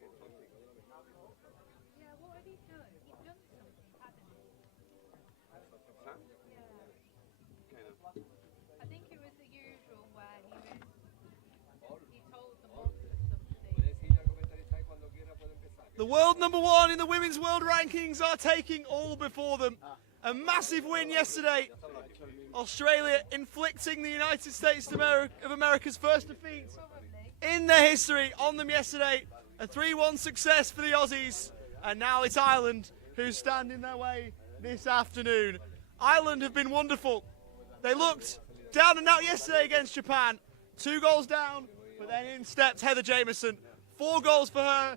Yeah, what have you done? You've done something, haven't you? Yeah. I think it was the usual where he told them off for something. The world number one in the women's world rankings are taking all before them. A massive win yesterday. Australia inflicting the United States of America's first defeat in their history on them yesterday. A 3-1 success for the Aussies. And now it's Ireland who stand in their way this afternoon. Ireland have been wonderful. They looked down and out yesterday against Japan. 2 goals down, but then in stepped Heather Jameson. 4 goals for her,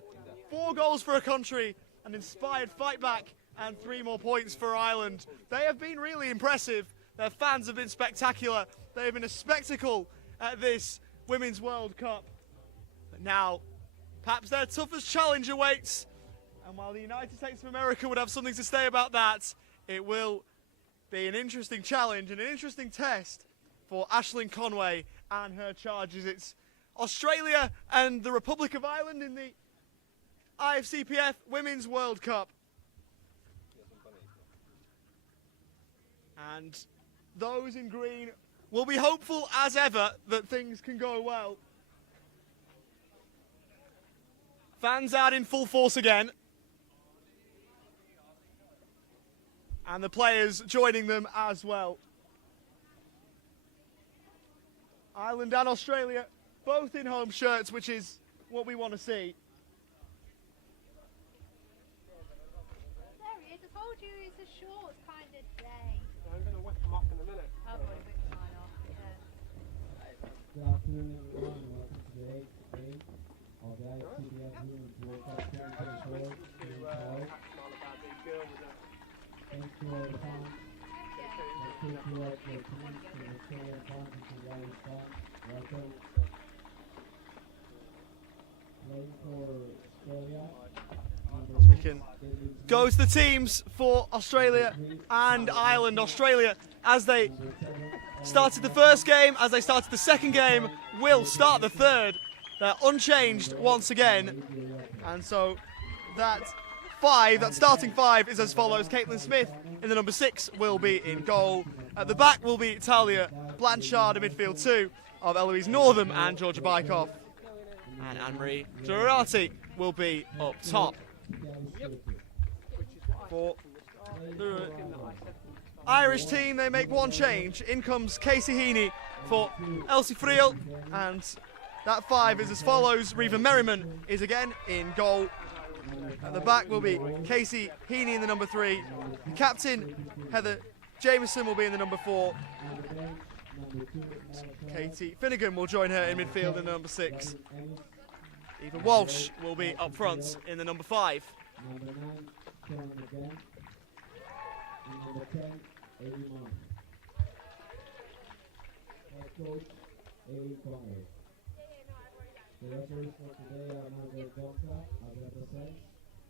4 goals for her country, an inspired fight back, and 3 more points for Ireland. They have been really impressive. Their fans have been spectacular. They have been a spectacle at this Women's World Cup. But now, perhaps their toughest challenge awaits. And while the United States of America would have something to say about that, it will be an interesting challenge and an interesting test for Aisling Conway and her charges. It's Australia and the Republic of Ireland in the Ifcpf Women's World Cup. And those in green will be hopeful as ever that things can go well. Fans out in full force again. And the players joining them as well. Ireland and Australia both in home shirts, which is what we want to see. There he is. I told you it's a short kind of day. I'm going to whip them off in a minute. I've already whipped mine off, yeah. Good afternoon, everyone, and welcome to the 8th day of the Ifcpf Women's World Cup 2024. Thanks to all the fans. Let's take you out to the teams from Australia, fans and Irish fans. Welcome. Playing for Australia. As we can go to the teams for Australia and Ireland. Australia, as they started the first game, as they started the second game, will start the third. They're unchanged once again. And so that starting 5 is as follows. Caitlin Smith in the number 6 will be in goal. At the back will be Talia Blanchard, a midfield 2 of Eloise Northam and Georgia Bykov. And Anne-Marie Durati will be up top. For the Irish team, they make one change. In comes Casey Heaney for Elsie Friel, and that 5 is as follows. Reva Merriman is again in goal. At the back will be Casey Heaney in the number 3. Captain Heather Jameson will be in the number 4. Katie Finnegan will join her in midfield in the number 6. Eva Walsh will be up front in the number 5. Number 9, Karen again. And number 10, Amy Mom. Head coach, Amy Conway. The referees for today are Margaret Donka, Alberto Sens,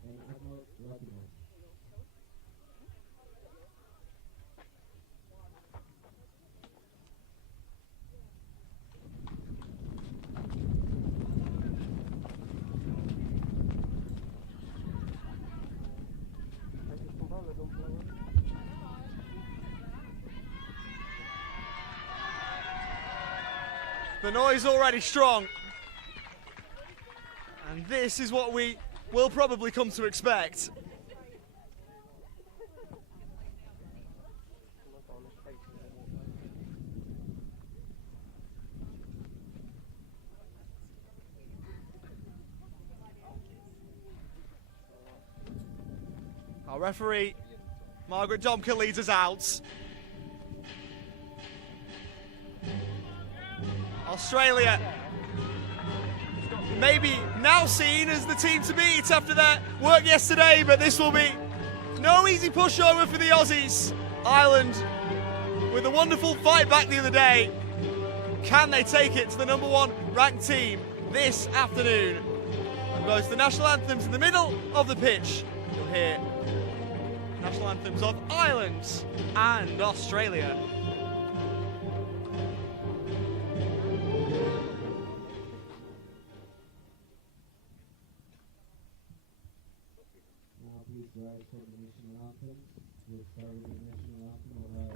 and Ahmed Latimov. The noise already strong. And this is what we will probably come to expect. Our referee, Margaret Domke, leads us out. Australia, maybe now seen as the team to beat after their work yesterday, but this will be no easy pushover for the Aussies. Ireland, with a wonderful fight back the other day, can they take it to the number 1 ranked team this afternoon? And goes to the national anthems in the middle of the pitch. You'll hear national anthems of Ireland and Australia. please rise for the national anthem. We'll start with the national anthem of our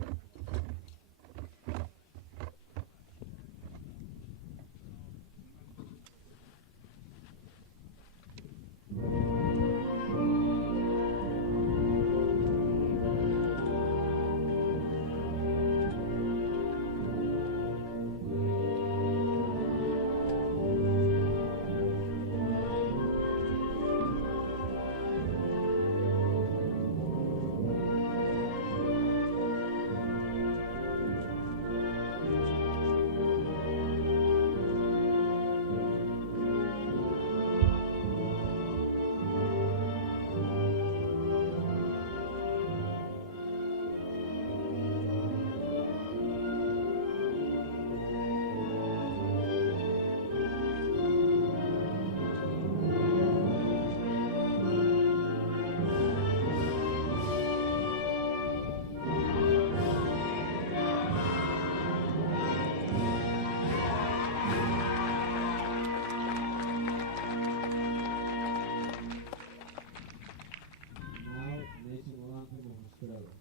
national anthem of Australia.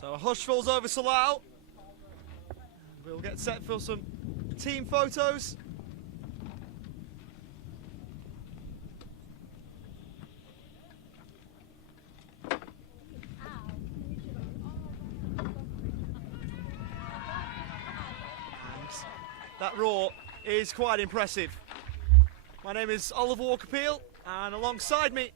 So a hush falls over Salou. We'll get set for some team photos. That roar is quite impressive. My name is Salou Ifcpf, and alongside me,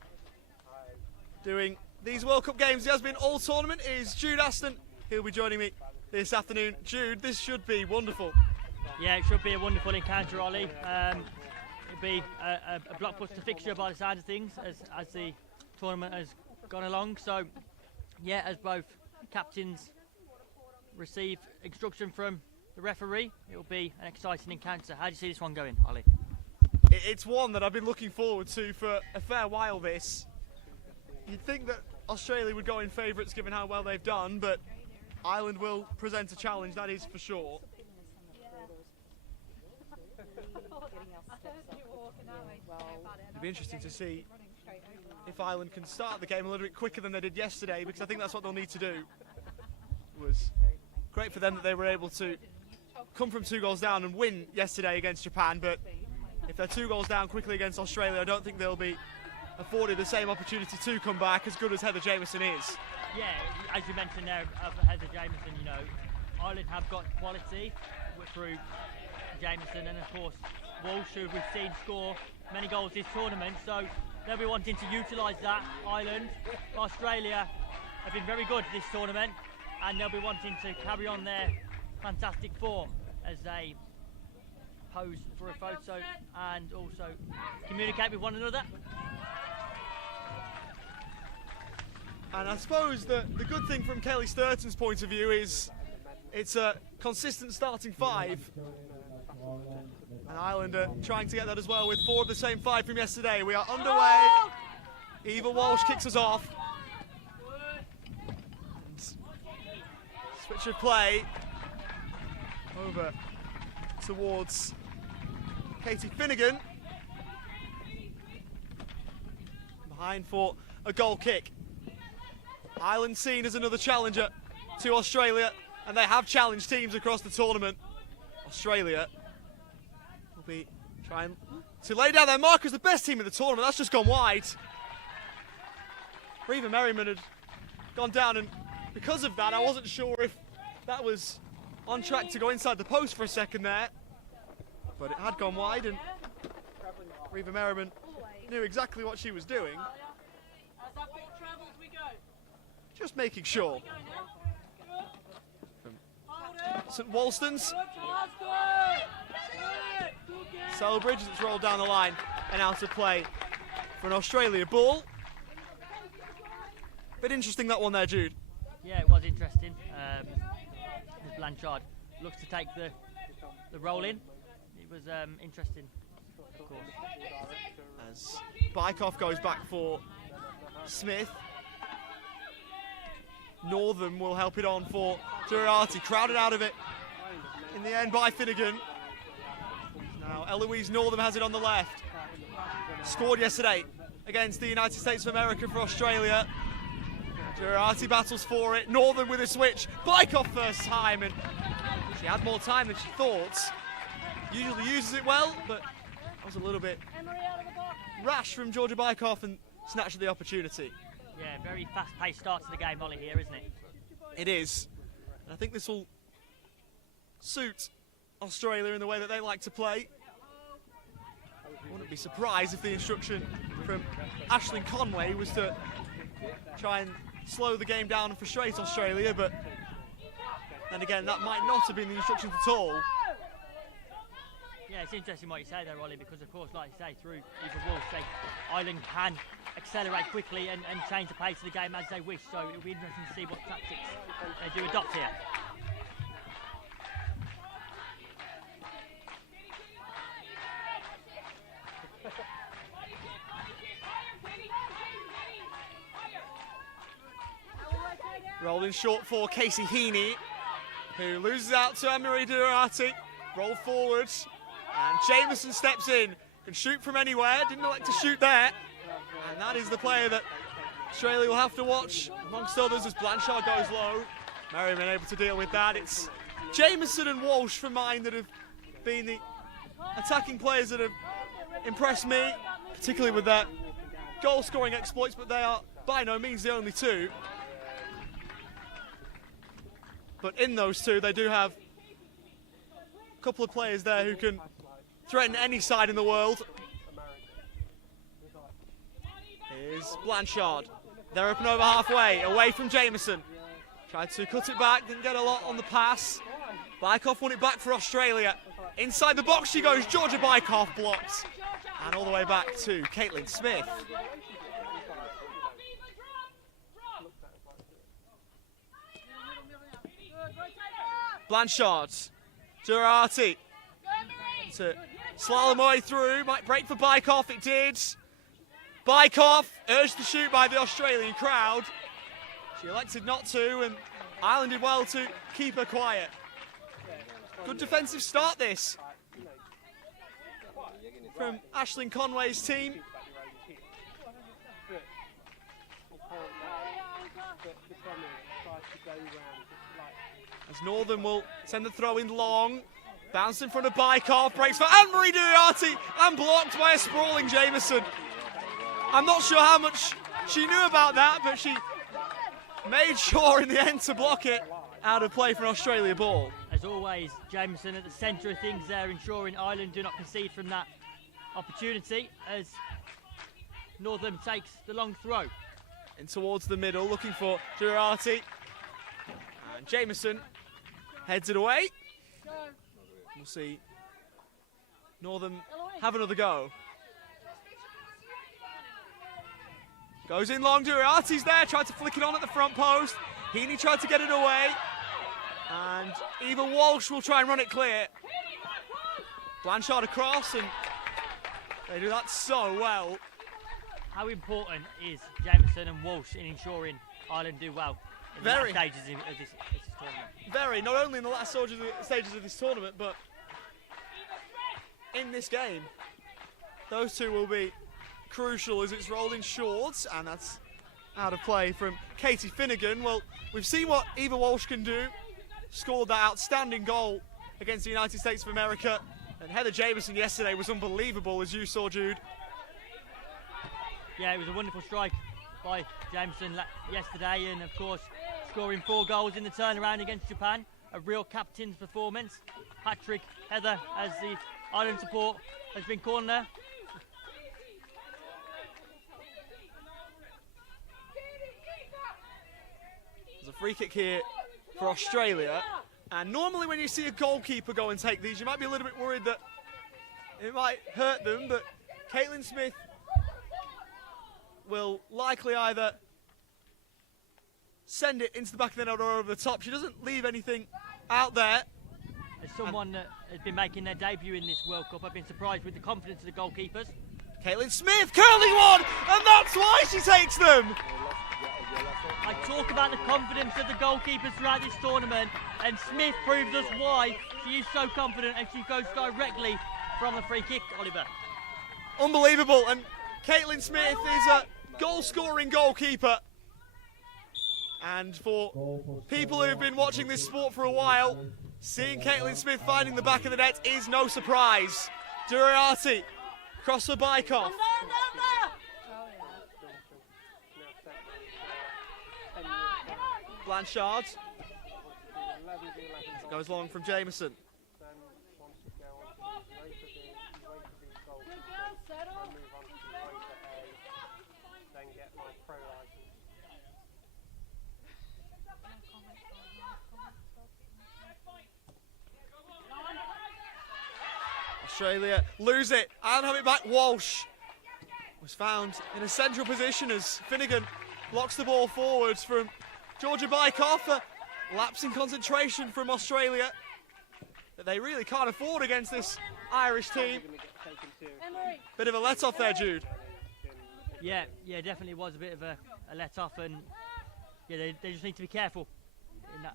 doing these World Cup games, he has been all tournament, is Jude Aston. He'll be joining me this afternoon. Jude, this should be wonderful. Yeah, it should be a wonderful encounter, Ollie. It'll be a blockbuster fixture by the side of things as the tournament has gone along. So, yeah, as both captains receive instruction from the referee, it will be an exciting encounter. How do you see this one going, Ollie? It's one that I've been looking forward to for a fair while, this. You'd think that Australia would go in favourites given how well they've done, but Ireland will present a challenge, that is for sure. It'll be interesting to see if Ireland can start the game a little bit quicker than they did yesterday, because I think that's what they'll need to do. It was great for them that they were able to come from 2 goals down and win yesterday against Japan, but if they're 2 goals down quickly against Australia, I don't think they'll be afforded the same opportunity to come back, as good as Heather Jamieson is. Yeah, as you mentioned there, Heather Jamieson, you know, Ireland have got quality through Jamieson and, of course, Walsh, who we've seen score many goals this tournament, so they'll be wanting to utilise that. Ireland, Australia have been very good this tournament, and they'll be wanting to carry on their fantastic form as they pose for a photo and also communicate with one another. And I suppose the good thing from Kelly Sturton's point of view is it's a consistent starting 5. And Ireland are trying to get that as well with 4 of the same 5 from yesterday. We are underway. Eva Walsh kicks us off. And switch of play over towards Katie Finnegan. Behind for a goal kick. Ireland seen as another challenger to Australia, and they have challenged teams across the tournament. Australia will be trying to lay down their mark as the best team in the tournament. That's just gone wide. Reva Merriman had gone down, and because of that, I wasn't sure if that was on track to go inside the post for a second there. But it had gone wide, and Reva Merriman knew exactly what she was doing. Just making sure. St Wolston's. Selbridge as it's rolled down the line and out of play for an Australia ball. Bit interesting that one there, Jude. Yeah, it was interesting. Blanchard looks to take the roll in. It was interesting, of course. As Bykoff goes back for Smith. Northern will help it on for Duriarty, crowded out of it in the end by Finnegan. Now Eloise Northern has it on the left. Scored yesterday against the United States of America for Australia. Duriarty battles for it. Northern with a switch. Bykoff first time, and she had more time than she thought. Usually uses it well, but that was a little bit rash from Georgia Bykoff and snatched the opportunity. Yeah, very fast-paced start to the game, Ollie, here, isn't it? It is. And I think this will suit Australia in the way that they like to play. I wouldn't be surprised if the instruction from Aisling Conway was to try and slow the game down and frustrate Australia, but then again, that might not have been the instructions at all. Yeah, it's interesting what you say there, Ollie, because of course, like you say, through Eva Walsh, Ireland can accelerate quickly and change the pace of the game as they wish, so it'll be interesting to see what tactics they do adopt here. Rolling short for Casey Heaney, who loses out to Anne-Marie Duriarty. Roll forwards, and Jameson steps in, can shoot from anywhere, didn't like to shoot there. And that is the player that Australia will have to watch, amongst others, as Blanchard goes low. Merriman able to deal with that. It's Jameson and Walsh for mine that have been the attacking players that have impressed me, particularly with their goal-scoring exploits, but they are by no means the only two. But in those two, they do have a couple of players there who can threaten any side in the world. Here's Blanchard. They're up and over halfway, away from Jameson. Tried to cut it back, didn't get a lot on the pass. Bykoff won it back for Australia. Inside the box she goes, Georgia Bykoff blocked. And all the way back to Caitlin Smith. Blanchard, Duriarty to slalom way through, might break for Bykoff, it did. Bykoff urged to shoot by the Australian crowd. She elected not to, and Ireland did well to keep her quiet. Good defensive start this from Aisling Conway's team. As Northern will send the throw in long. Bounce in front of Bykoff, breaks for Anne-Marie Duriarty and blocked by a sprawling Jameson. I'm not sure how much she knew about that, but she made sure in the end to block it out of play for an Australia ball. As always, Jameson at the centre of things there, ensuring Ireland do not concede from that opportunity as Northern takes the long throw. In towards the middle, looking for Duriarty. And Jameson heads it away. We'll see Northern have another go. Goes in long, Duriarty's there, tried to flick it on at the front post. Heaney tried to get it away. And Eva Walsh will try and run it clear. Blanchard across, and they do that so well. How important is Jameson and Walsh in ensuring Ireland do well in the last stages of this tournament? Very, not only in the last stages of this tournament, but in this game. Those two will be crucial as it's rolled in shorts, and that's out of play from Katie Finnegan. Well, we've seen what Eva Walsh can do. Scored that outstanding goal against the United States of America. And Heather Jameson yesterday was unbelievable, as you saw, Jude. Yeah, it was a wonderful strike by Jameson yesterday, and of course scoring 4 goals in the turnaround against Japan. A real captain's performance. Patrick, Heather, as the Ireland support has been calling her. There's a free kick here for Australia, and normally when you see a goalkeeper go and take these, you might be a little bit worried that it might hurt them, but Caitlin Smith will likely either send it into the back of the net or over the top. She doesn't leave anything out there. As someone that has been making their debut in this World Cup, I've been surprised with the confidence of the goalkeepers. Caitlin Smith curling one, and that's why she takes them. I talk about the confidence of the goalkeepers throughout this tournament, and Smith proves us why she is so confident, and she goes directly from the free kick, Oliver. Unbelievable, and Caitlin Smith is a goal-scoring goalkeeper. And for people who've been watching this sport for a while, seeing Caitlin Smith finding the back of the net is no surprise. Duriarty across the Bykov. Blanchard goes long from Jameson. Australia lose it and have it back. Walsh was found in a central position as Finnegan blocks the ball forwards from Georgia Bykov. A lapse in concentration from Australia that they really can't afford against this Irish team. Bit of a let-off there, Jude. Yeah, definitely was a bit of a let-off, and yeah, they just need to be careful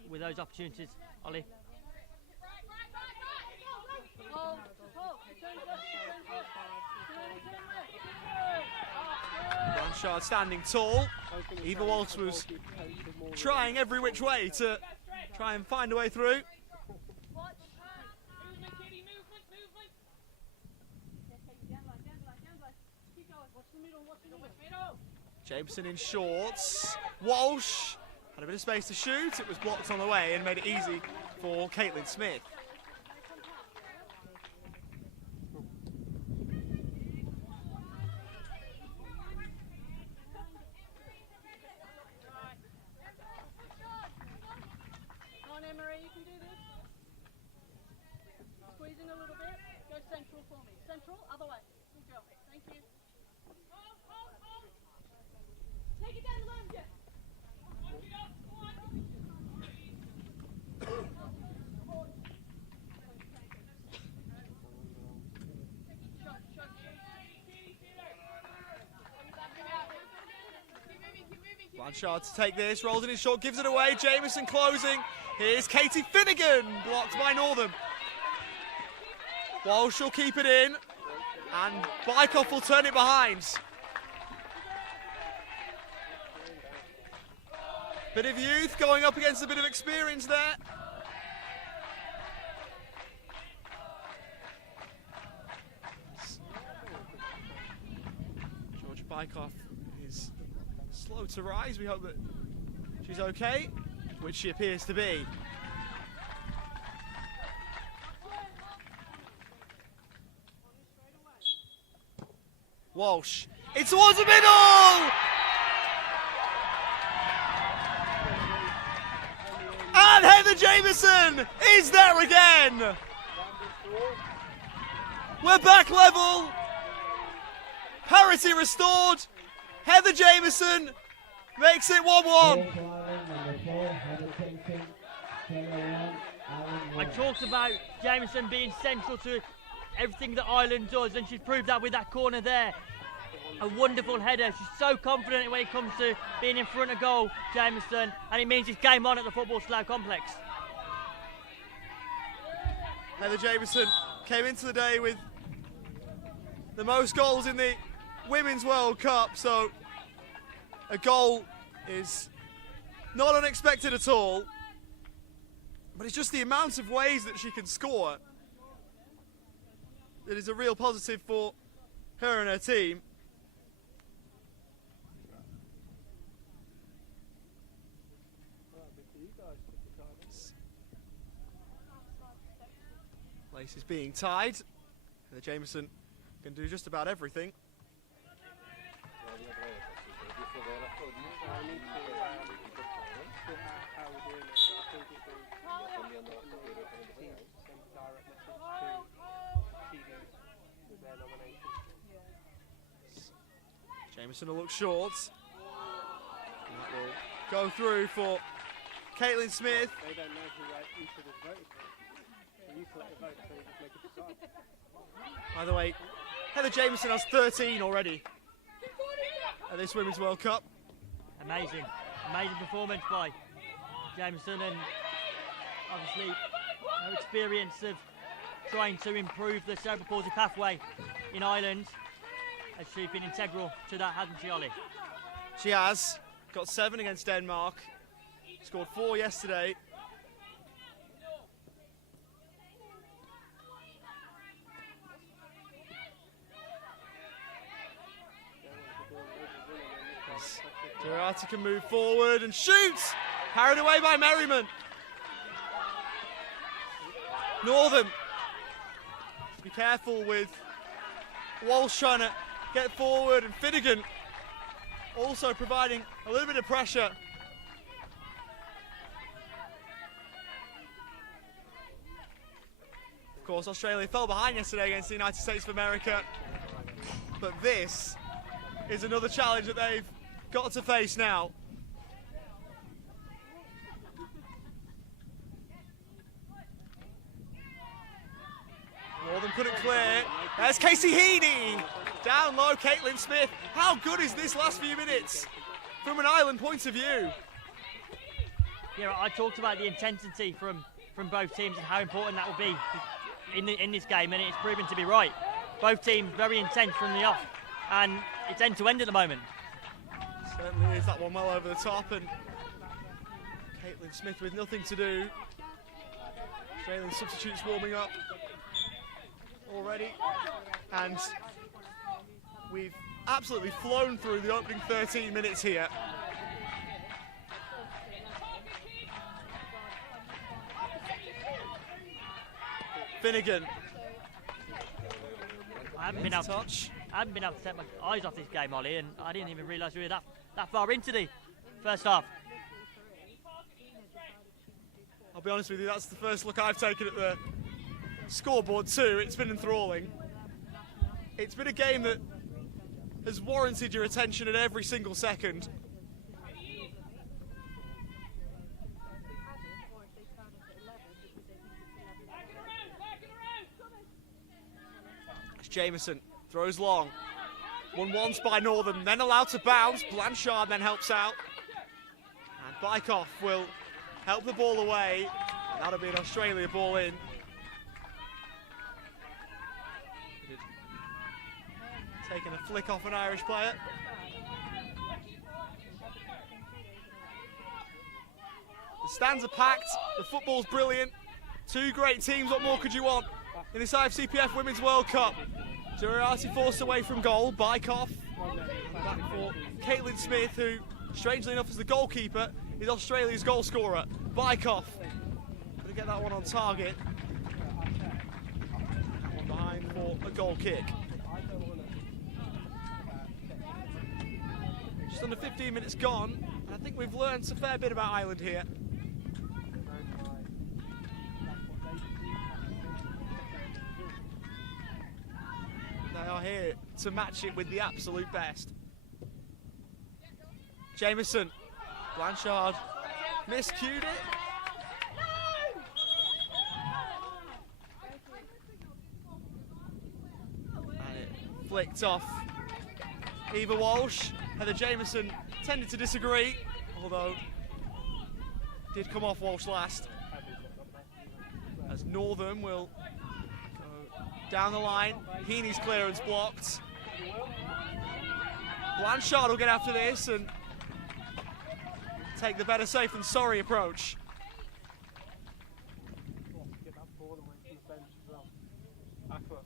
with those opportunities, Ollie. Blanchard standing tall. Eva Walsh was trying every which way to try and find a way through. Jameson in shorts. Walsh had a bit of space to shoot. It was blocked on the way and made it easy for Caitlin Smith. Central for me. Central, other way. Good girl. Thank you. Take it down the line, Jeff. Blanchard to take this, rolls in his short, gives it away. Jameson closing. Here's Katie Finnegan, blocked by Northam. Walsh will keep it in, and Bykov will turn it behind. Bit of youth going up against a bit of experience there. Georgia Bykov is slow to rise. We hope that she's okay, which she appears to be. Walsh, it's towards the middle! And Heather Jameson is there again! We're back level. Parity restored. Heather Jameson makes it 1-1. I talked about Jameson being central to everything that Ireland does, and she's proved that with that corner there. A wonderful header. She's so confident when it comes to being in front of goal, Jameson, and it means it's game on at the Football Slough complex. Heather Jameson came into the day with the most goals in the Women's World Cup, so a goal is not unexpected at all, but it's just the amount of ways that she can score that is a real positive for her and her team. Place is being tied. Heather Jameson can do just about everything. Jameson will look short. And that will go through for Caitlin Smith. They don't know who each of us voted for. So you select the vote, so you just make it decide. By the way, Heather Jameson has 13 already at this Women's World Cup. Amazing performance by Jameson, and obviously her experience of trying to improve the cerebral palsy pathway in Ireland, as she's been integral to that, hasn't she, Ollie? She has. Got 7 against Denmark. Scored 4 yesterday. Gerati can move forward and shoots! Carried away by Merriman. Northern. Be careful with Walsh trying to get forward, and Finnegan also providing a little bit of pressure. Of course, Australia fell behind yesterday against the United States of America, but this is another challenge that they've got to face now. Northern couldn't clear. There's Casey Heaney. Down low, Caitlin Smith. How good is this last few minutes from an Ireland point of view? Yeah, I talked about the intensity from both teams and how important that will be in this game, and it's proven to be right. Both teams very intense from the off, and it's end to end at the moment. Certainly is. That one well over the top, and Caitlin Smith with nothing to do. Australian substitutes warming up already, and we've absolutely flown through the opening 13 minutes here. Finnegan. I haven't been able to take my eyes off this game, Ollie, and I didn't even realise we were that far into the first half. I'll be honest with you, that's the first look I've taken at the scoreboard too. It's been enthralling. It's been a game that has warranted your attention at every single second. Jameson throws long. Won once by Northern, then allowed to bounce. Blanchard then helps out. And Bykoff will help the ball away. That'll be an Australia ball in. Taking a flick off an Irish player. The stands are packed, the football's brilliant. Two great teams, what more could you want in this Ifcpf Women's World Cup? Gerati forced away from goal. Bykoff back for Caitlin Smith, who, strangely enough, is the goalkeeper, is Australia's goal scorer. Bykoff going to get that one on target. That one behind for a goal kick. Just under 15 minutes gone, and I think we've learned a fair bit about Ireland here. They are here to match it with the absolute best. Jameson. Blanchard miscued it. And it flicked off Eva Walsh. Heather Jameson tended to disagree, although did come off Walsh last. As Northern will go down the line. Heaney's clearance blocked. Blanchard will get after this and take the better safe than sorry approach. Get that ball away from the bench as well. Aqua,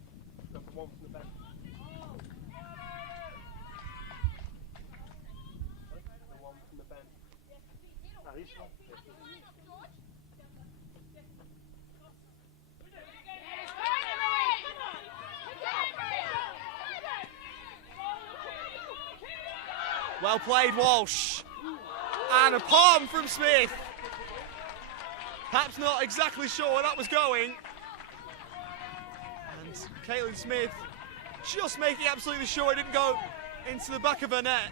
got the one from the bench. The one from the bench. Ah, he's shot. Well played, Walsh. And a palm from Smith. Perhaps not exactly sure where that was going. And Caitlin Smith just making absolutely sure it didn't go into the back of her net.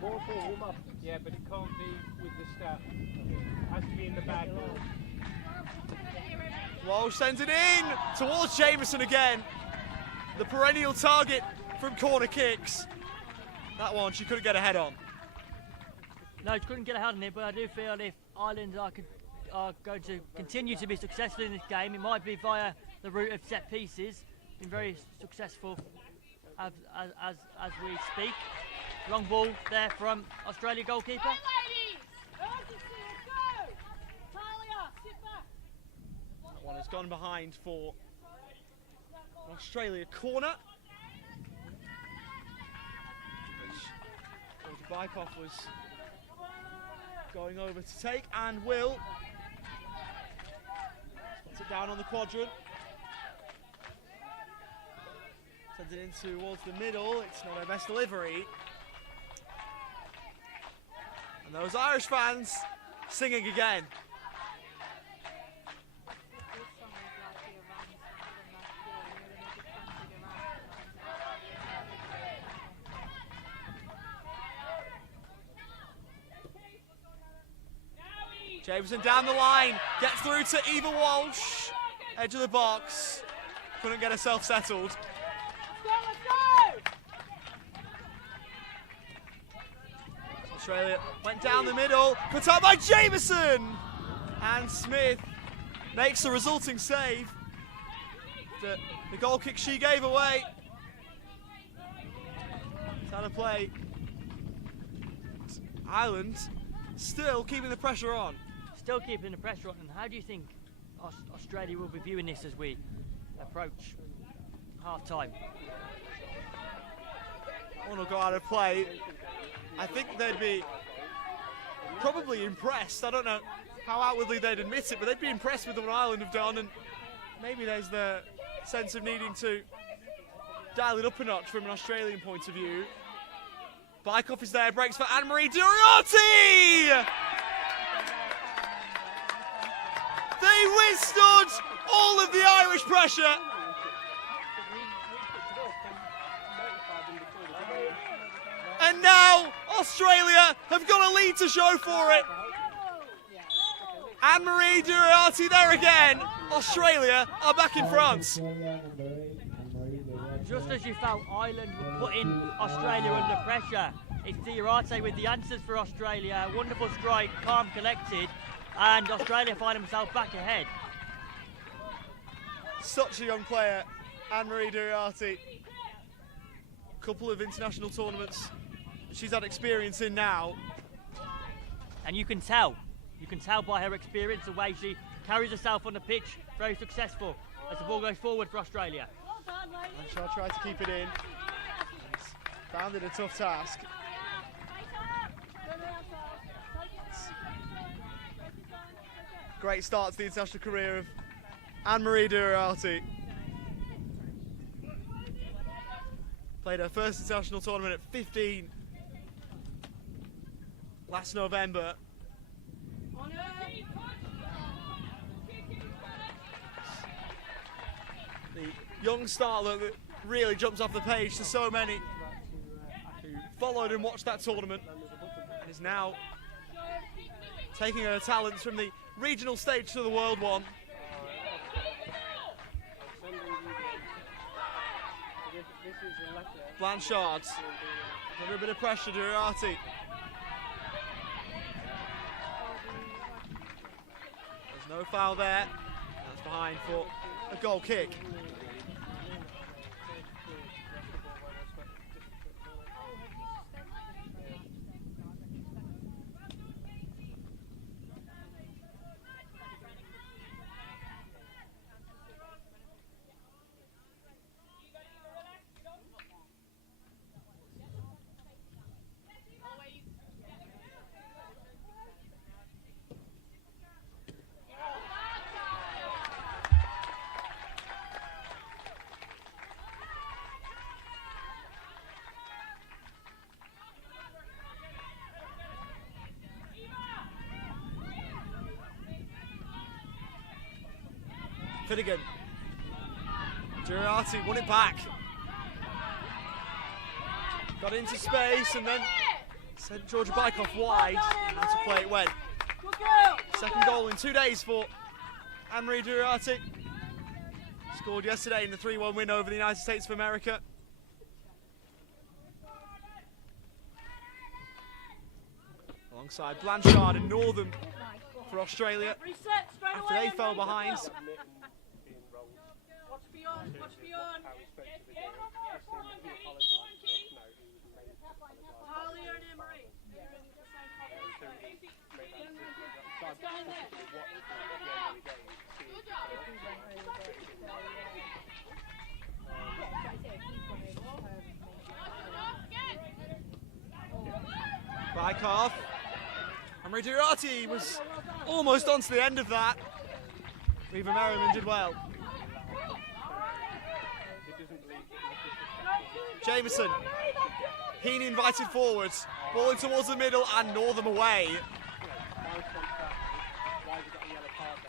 Ball for warm up. Yeah, but it can't be with the step. It has to be in the bag. Walsh sends it in towards Jameson again. The perennial target from corner kicks. That one she couldn't get a head on. No, she couldn't get a hand on it, but I do feel if Ireland are going to continue to be successful in this game, it might be via the route of set pieces. Been very successful as we speak. Long ball there from Australia goalkeeper. That one has gone behind for an Australia corner. Which Georgia Bykoff was going over to take and will. Spots it down on the quadrant. Sends it in towards the middle. It's not her best delivery. And those Irish fans singing again. Jameson down the line, gets through to Eva Walsh, edge of the box, couldn't get herself settled. Australia went down the middle, put out by Jameson! And Smith makes the resulting save. The goal kick she gave away. It's out of play. Ireland still keeping the pressure on. Still keeping the pressure on. And how do you think Australia will be viewing this as we approach half-time? One will go out of play. I think they'd be probably impressed. I don't know how outwardly they'd admit it, but they'd be impressed with what Ireland have done, and maybe there's the sense of needing to dial it up a notch from an Australian point of view. Bykoff is there, breaks for Anne-Marie Duriarty! They withstood all of the Irish pressure. And now Australia have got a lead to show for it. Anne-Marie Duriarty there again. Australia are back in front. Just as you felt Ireland were putting Australia under pressure, it's Duriarty with the answers for Australia. Wonderful strike, calm, collected, and Australia find themselves back ahead. Such a young player, Anne-Marie Duriarty. Couple of international tournaments she's had experience in now. And you can tell by her experience, the way she carries herself on the pitch, very successful as the ball goes forward for Australia. And she'll try to keep it in. Found it a tough task. Great start to the international career of Anne-Marie Duriarty. Played her first international tournament at 15 last November. The young starlet that really jumps off the page to so many who followed and watched that tournament. And is now taking her talents from the regional stage to the world one. Blanchard under a bit of pressure, Duriati. There's no foul there. That's behind for a goal kick. Finnegan. Duriati won it back. Got into space and then sent Georgia Bykoff wide. And to play it went. Second goal in 2 days for Anne-Marie Duriati. Scored yesterday in the 3-1 win over the United States of America. Alongside Blanchard and Northam for Australia. After they fell behind. Watch beyond. Talia and Emery. Let's go in there. Bykoff. Anne-Marie Duriati was almost onto the end of that. Reva Merriman did well. Jameson. Heaney invited forwards. Ball in towards the middle and Northam away.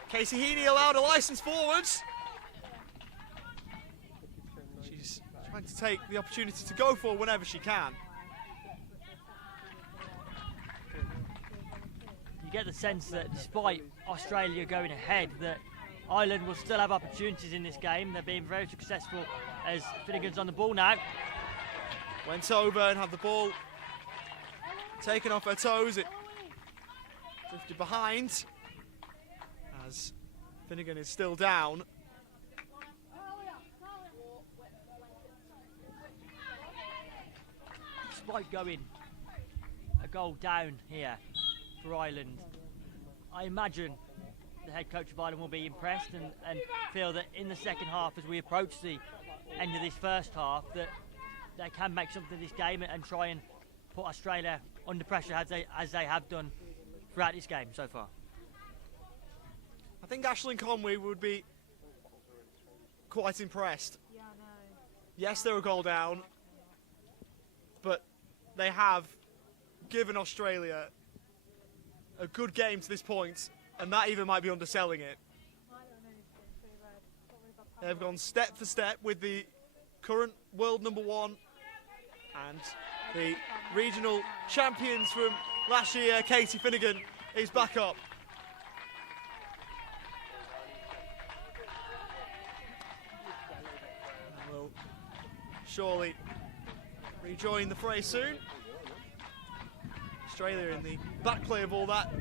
Casey Heaney allowed a licence forwards. She's trying to take the opportunity to go for whenever she can. You get the sense that despite Australia going ahead, that Ireland will still have opportunities in this game. They're being very successful as Finnegan's on the ball now. Went over and had the ball taken off her toes. It drifted behind as Finnegan is still down. Despite going a goal down here for Ireland, I imagine the head coach of Ireland will be impressed and feel that in the second half, as we approach the end of this first half, that they can make something of this game and try and put Australia under pressure as they have done throughout this game so far. I think Aisling Conway would be quite impressed. Yeah, I know. Yes, they're a goal down, but they have given Australia a good game to this point, and that even might be underselling it. They've gone step for step with the current world number one and the regional champions from last year, Katie Finnegan, is back up. And will surely rejoin the fray soon. Australia in the back play of all that.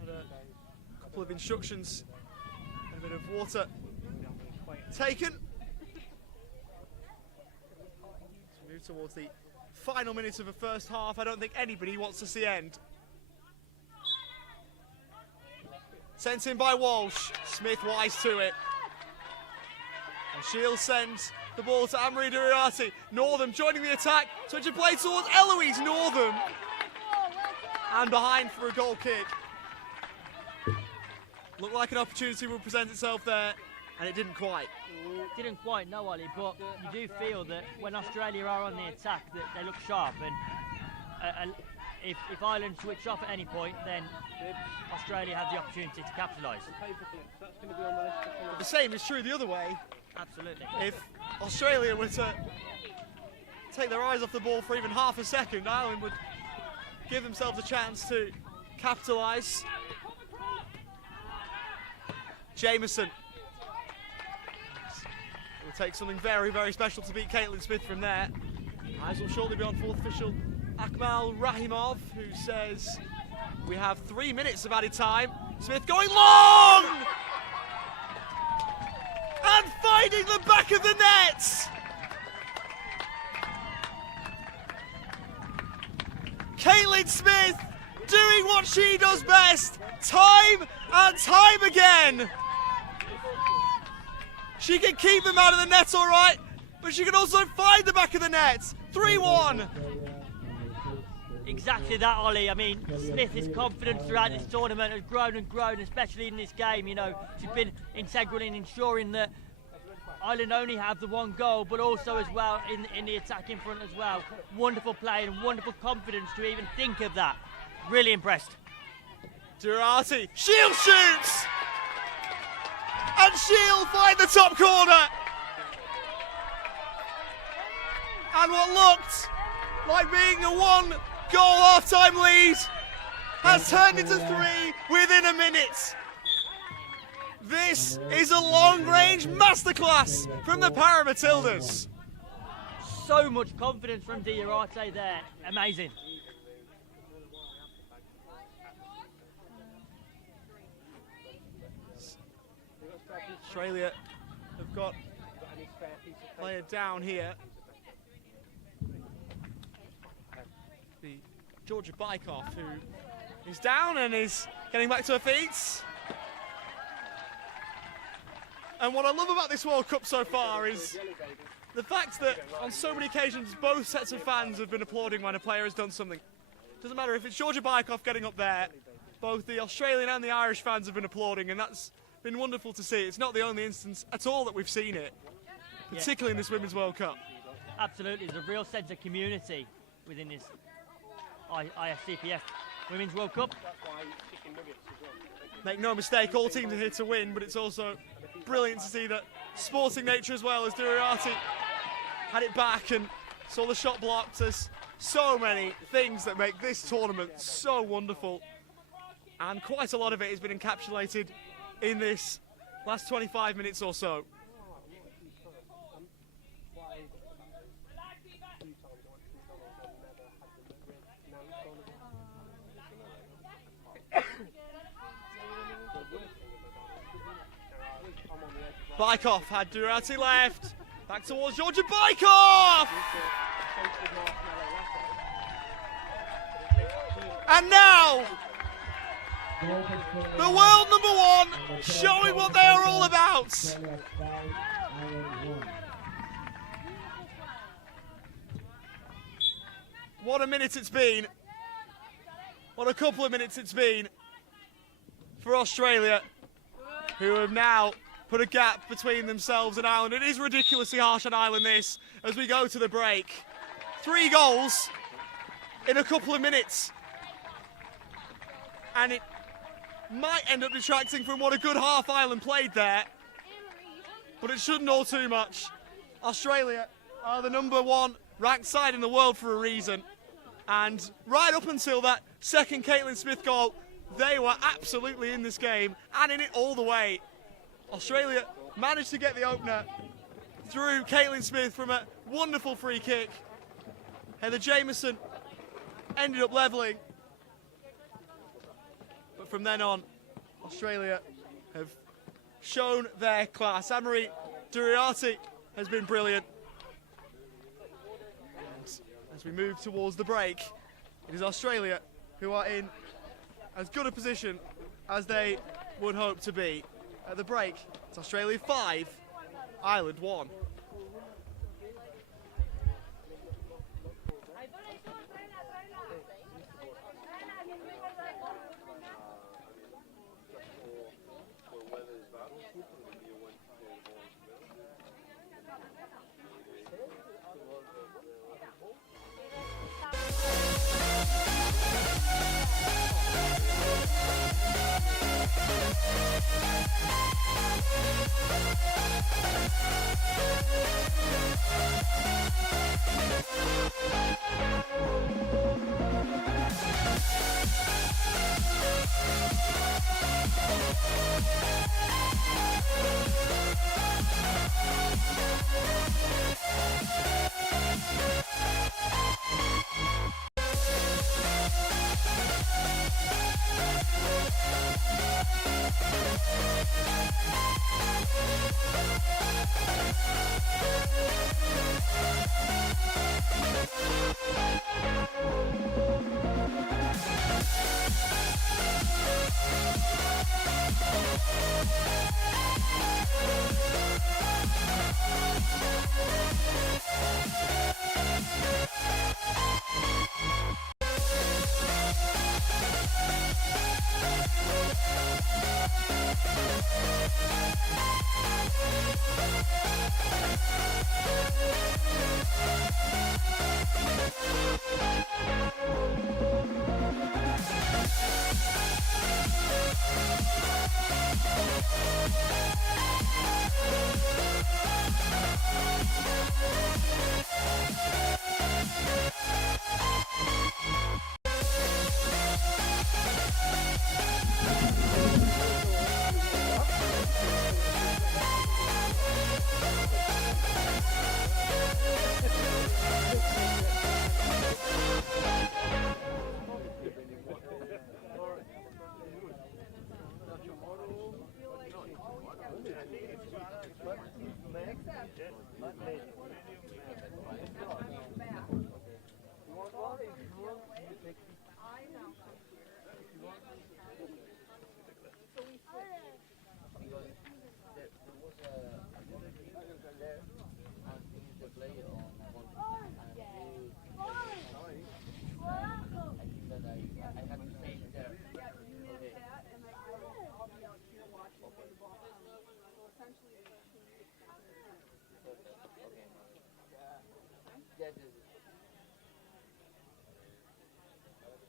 Had a couple of instructions and a bit of water taken. Move towards the final minutes of the first half. I don't think anybody wants to see end. Sent in by Walsh. Smith wise to it. And she'll send the ball to Anne-Marie Duriati. Northam joining the attack. Switch of play towards Eloise Northam. And behind for a goal kick. Looked like an opportunity would present itself there, and it didn't quite. Didn't quite know, Ollie, but you do feel that when Australia are on the attack, that they look sharp, and if Ireland switch off at any point, then Australia have the opportunity to capitalise. But the same is true the other way. Absolutely. If Australia were to take their eyes off the ball for even half a second, Ireland would give themselves a chance to capitalise. Jameson will take something very, very special to beat Caitlin Smith from there. Eyes will shortly be on fourth official Akmal Rahimov, who says we have 3 minutes of added time. Smith going long! And finding the back of the net! Caitlin Smith doing what she does best, time and time again. She can keep them out of the net all right, but she can also find the back of the net. 3-1. Exactly that, Ollie. I mean, Smith's confidence throughout this tournament has grown and grown, especially in this game. You know, she's been integral in ensuring that Ireland only have the one goal, but also as well in the attacking front as well. Wonderful play and wonderful confidence to even think of that. Really impressed. Durati, she'll shoot! And she'll find the top corner! And what looked like being a one-goal half-time lead has turned into 3 within a minute. This is a long-range masterclass from the Para Matildas. So much confidence from Durati there. Amazing. Australia have got a player down here. The Georgia Bykov, who is down and is getting back to her feet. And what I love about this World Cup so far is the fact that on so many occasions both sets of fans have been applauding when a player has done something. Doesn't matter if it's Georgia Bykov getting up there, both the Australian and the Irish fans have been applauding, and that's been wonderful to see. It's not the only instance at all that we've seen it, particularly in this Women's World Cup. Absolutely, there's a real sense of community within this IFCPF Women's World Cup. Make no mistake, all teams are here to win, but it's also brilliant to see that sporting nature as well, as Durati had it back and saw the shot blocked. There's so many things that make this tournament so wonderful, and quite a lot of it has been encapsulated in this last 25 minutes or so. Bykov had Durati left. Back towards Georgia Bykov! And now, the world #1 showing what they are all about. What a minute it's been. What a couple of minutes it's been for Australia, who have now put a gap between themselves and Ireland. It is ridiculously harsh on Ireland, this, as we go to the break. 3 goals in a couple of minutes. And it might end up detracting from what a good half Ireland played there, but it shouldn't all too much. Australia are the #1 ranked side in the world for a reason, and right up until that second Caitlin Smith goal, they were absolutely in this game and in it all the way. Australia managed to get the opener through Caitlin Smith from a wonderful free kick. Heather Jameson ended up levelling. But from then on, Australia have shown their class. Anne-Marie Durati has been brilliant. And as we move towards the break, it is Australia who are in as good a position as they would hope to be. At the break, it's Australia 5, Ireland 1.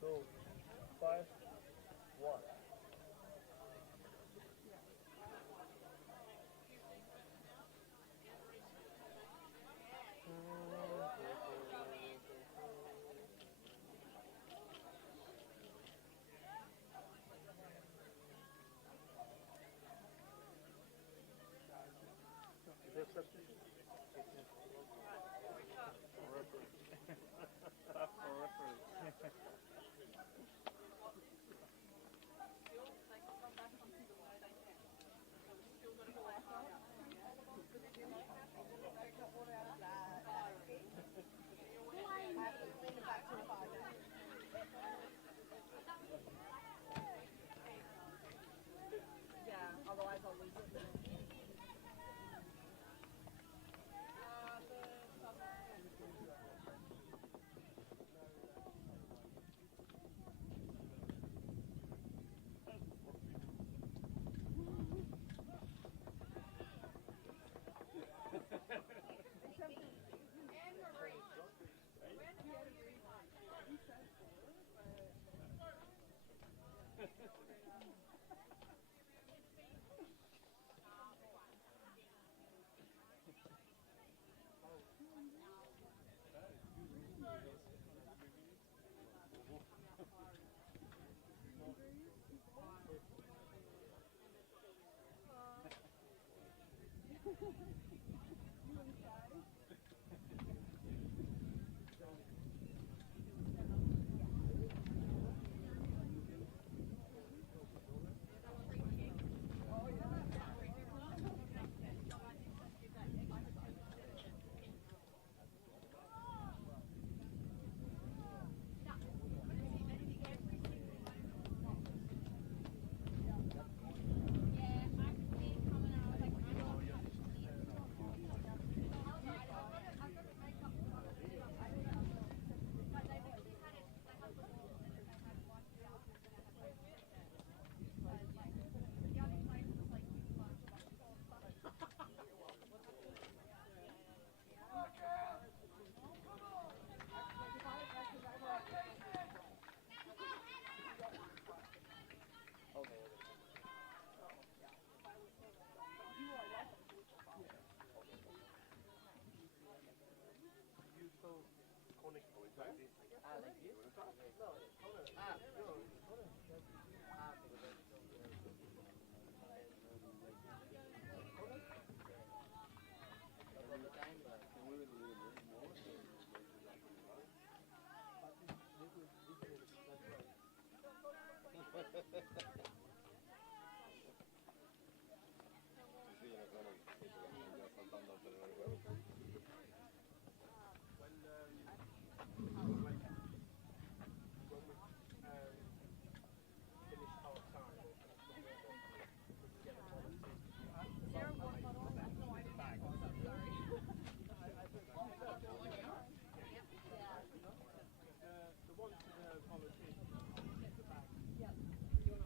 So, 5, 1.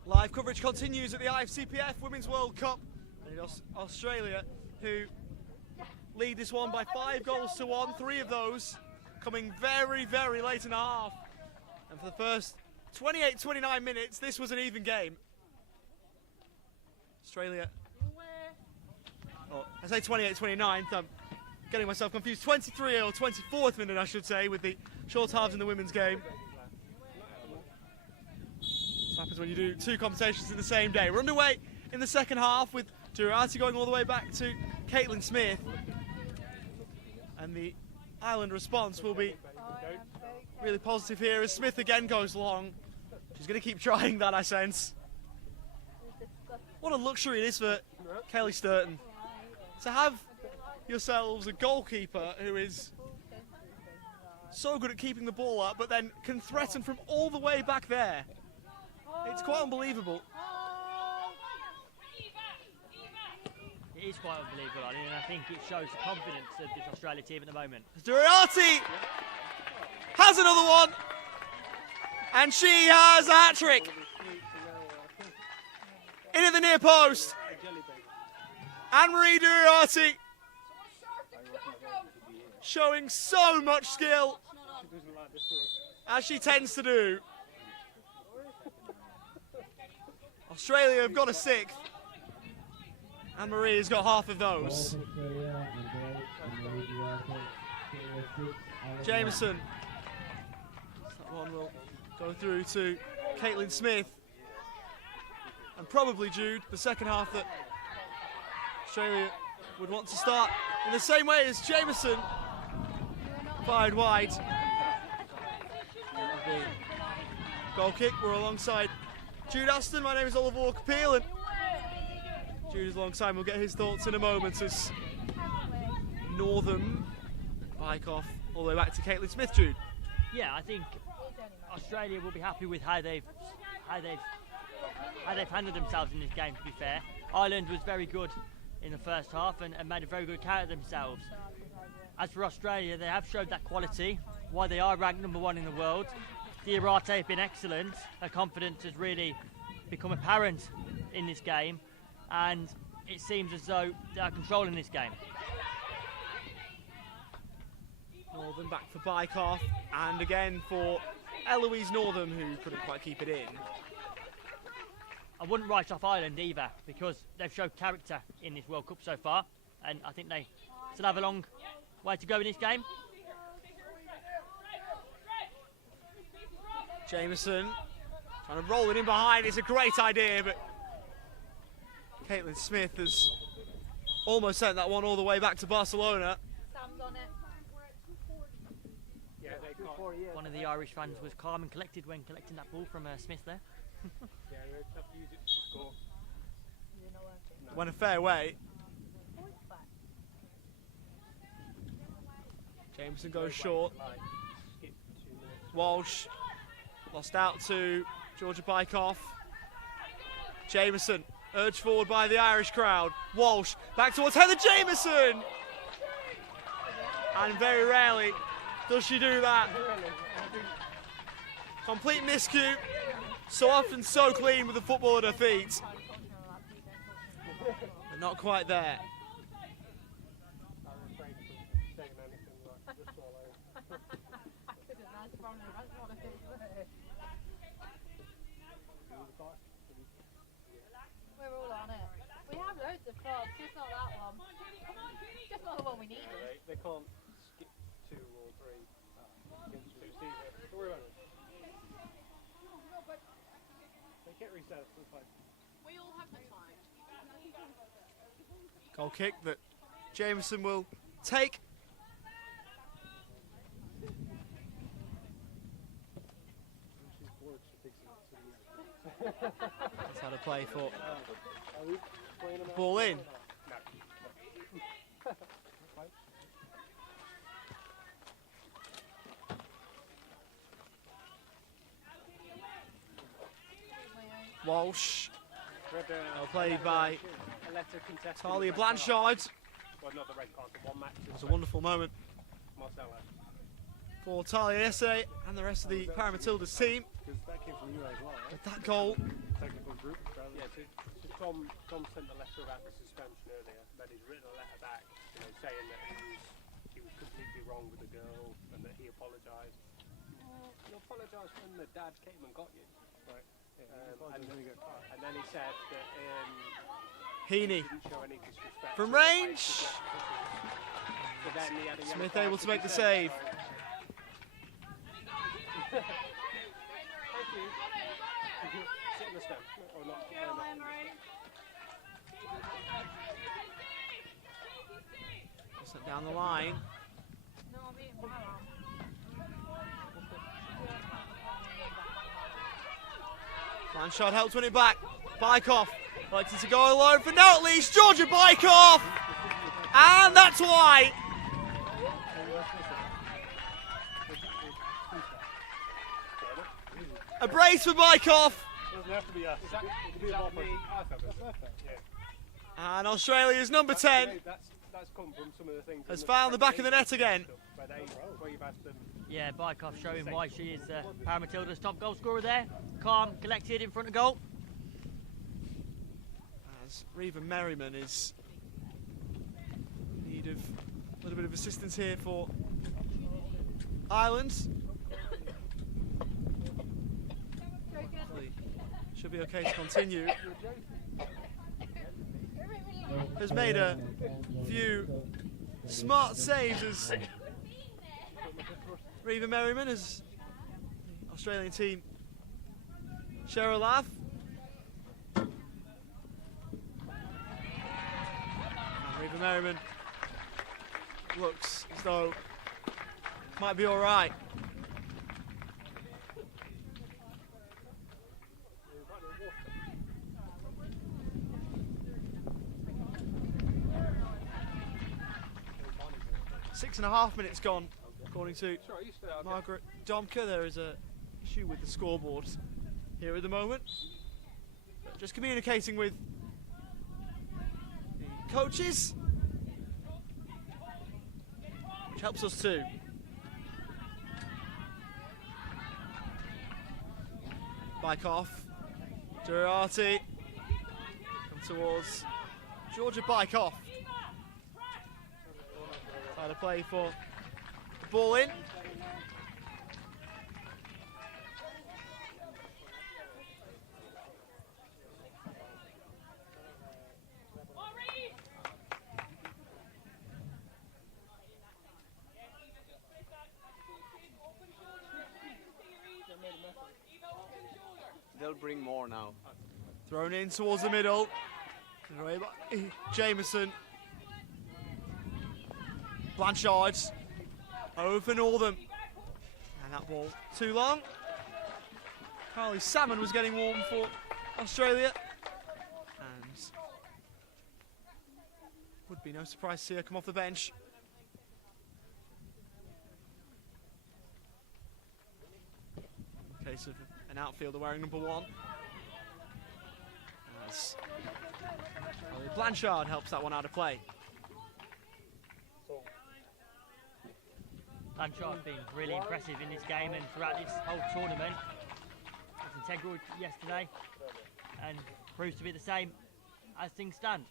Live coverage continues at the Ifcpf Women's World Cup in Australia, who lead this one by 5 goals to 1. 3 of those coming very, very late in the half. And for the first 28-29 minutes, this was an even game. Australia, oh, I say 28-29, I'm getting myself confused. 23 or 24th minute, I should say, with the short halves in the women's game. This happens when you do 2 competitions in the same day. We're underway in the second half with Durati going all the way back to Caitlin Smith. And the Ireland response will be really positive here as Smith again goes long. She's going to keep trying that, I sense. What a luxury it is for Kelly Sturton to have yourselves a goalkeeper who is so good at keeping the ball up, but then can threaten from all the way back there. It's quite unbelievable. It is quite unbelievable, Ali, and I think it shows the confidence of this Australia team at the moment. Durati has another one, and she has a hat-trick. In at the near post. Anne-Marie Durati showing so much skill, as she tends to do. Australia have got a 6th. Anne-Marie has got half of those. Jameson. That one will go through to Caitlin Smith. And probably Jude, the second half that Australia would want to start in the same way as Jameson. Fired wide. The goal kick, we're alongside Jude Aston. My name is Oliver Walker-Peel, and Jude is alongside. We'll get his thoughts in a moment as Northern bike off all the way back to Caitlin Smith. Jude. Yeah, I think Australia will be happy with how they've handled themselves in this game, to be fair. Ireland was very good in the first half and made a very good count of themselves. As for Australia, they have showed that quality, why they are ranked #1 in the world. Durati have been excellent. Her confidence has really become apparent in this game, and it seems as though they are controlling this game. Northern back for Bykoff, and again for Eloise Northern, who couldn't quite keep it in. I wouldn't write off Ireland either, because they've showed character in this World Cup so far, and I think they still have a long way to go in this game. Jameson trying to roll it in behind. It's a great idea, but Caitlin Smith has almost sent that one all the way back to Barcelona. Sam's on it. Yeah, they can't. One of the Irish fans was calm and collected when collecting that ball from Smith there. Yeah, they're tough to use it to score. Went a fair way. Jameson goes short. Skip 2 minutes. Walsh lost out to Georgia Bykoff. Jameson urged forward by the Irish crowd. Walsh back towards Heather Jameson. And very rarely does she do that. Complete miscue. So often so clean with the football at her feet. But not quite there. I'm afraid of saying anything like this all over. We're all on it. We have loads of clubs, just not that one. Just not the one we needed. They can't skip 2 or 3 against 2 seasons. Don't worry about it. They get reset, it's fine. We all have the time. Goal kick that Jameson will take. She's bored, she thinks it's That's how to play for Are we playing them out? ball in. No. Fine. Walsh, Red, well played by a letter contesting Talia the red card. Blanchard. Well, not the red card, the one match. It was a wonderful moment Marcella. for Talia yesterday and the rest of the Paramatildas team. Because that came from you as well, right? With that goal, Technical group. Yeah, so Tom sent the letter about the suspension earlier, then he's written a letter back to saying that he was completely wrong with the girl and that he apologised. Well, you apologised when the dad came and got you. Right. And then he said that Heaney didn't show any disrespect from to the range. players to get the officials. But then he had a yellow Smith card able to for make the dissent, save. so- Thank you. Sit in the stand. Or not. Go, Emery. Sent down the line. No, I'm eating my arm. Blanchard helps win it back. Bykoff likes to go alone for now at least. Georgia Bykoff! And that's why. A brace for Bykoff. Doesn't have to be us. It could be a ball person. Yeah. And Australia's number 10 That's come from some of the things has found the back of the net again. where you've had them. Yeah, Bykoff showing why she is Paramatilda's top goal scorer there. Calm, collected in front of goal. As Reva Merriman is in need of a little bit of assistance here for Ireland. Hopefully should be okay to continue. Has made a few smart saves as Reva Merriman, as the Australian team share a laugh. And Reva Merriman looks as though might be all right. Six and a half minutes gone, according to Margaret Domke. There is a issue with the scoreboard here at the moment. But just communicating with the coaches, which helps us too. Bykoff, Durati, come towards Georgia Bykoff. Try to play for the ball in. They'll bring more now. Thrown in towards the middle. Away by Jameson. Blanchard. Over for Northam. And that ball too long. Carly Salmon was getting warm for Australia. And would be no surprise to see her come off the bench. Case of an outfielder wearing number 1. As Blanchard helps that one out of play. Blanchard been really impressive in this game and throughout this whole tournament. Was integral yesterday and proves to be the same as things stand.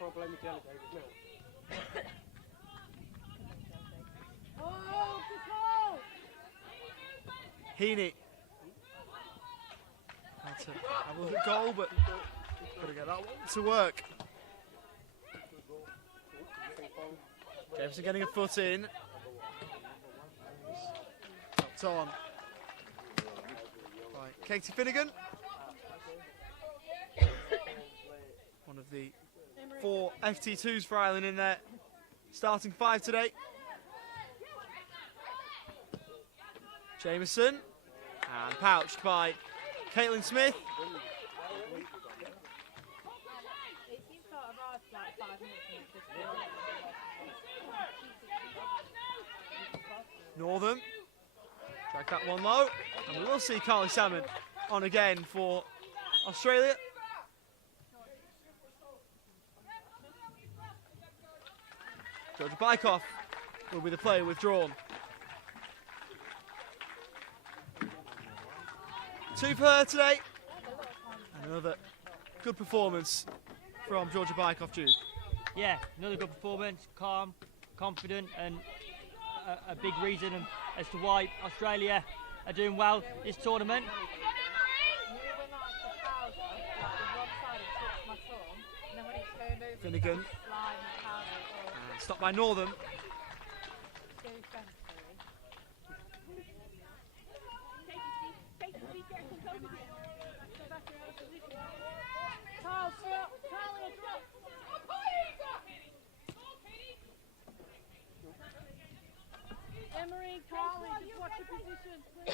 Can't blame the delegators now. Oh, control! Heaney. Had to have a look at goal, but got to get that one to work. Jameson getting a foot in. Tapped on by Katie Finnegan. One of the 4 FT2s for Ireland in their starting 5 today. Jameson, and pouched by Caitlin Smith. It seems to have arrived like 5 minutes into Northam, drag that one low, and we will see Carly Salmon on again for Australia. Georgia Bykoff will be the player withdrawn. 2 for her today. And another good performance from Georgia Bykoff Jude. Yeah, another good performance, calm, confident, and a big reason as to why Australia are doing well this tournament. Finnegan. And stopped by Northern. Emery, Carly, just watch your position, please.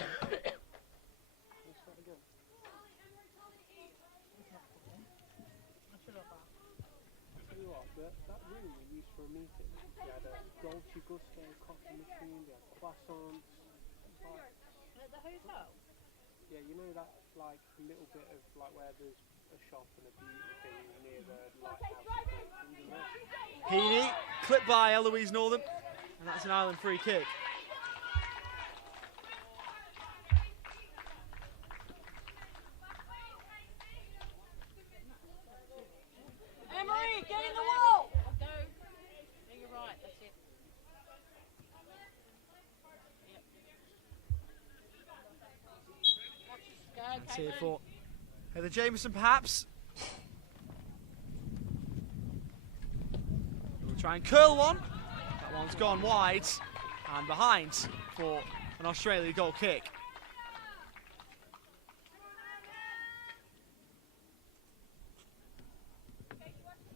Tell you what, that room we used for a meeting, we had a Dolce Gusto coffee machine, we had croissants. At the hotel? Yeah, you know that like little bit of like where there's a shop and a beauty thing near the lighthouse. Heaney, clipped by Eloise Northern, and that's an Ireland free kick. Emery, get in the wall! Go. No, you're right, that's it. Yep. That's here for Heather Jameson, perhaps. We'll try and curl one. That one's gone wide and behind for an Australia goal kick.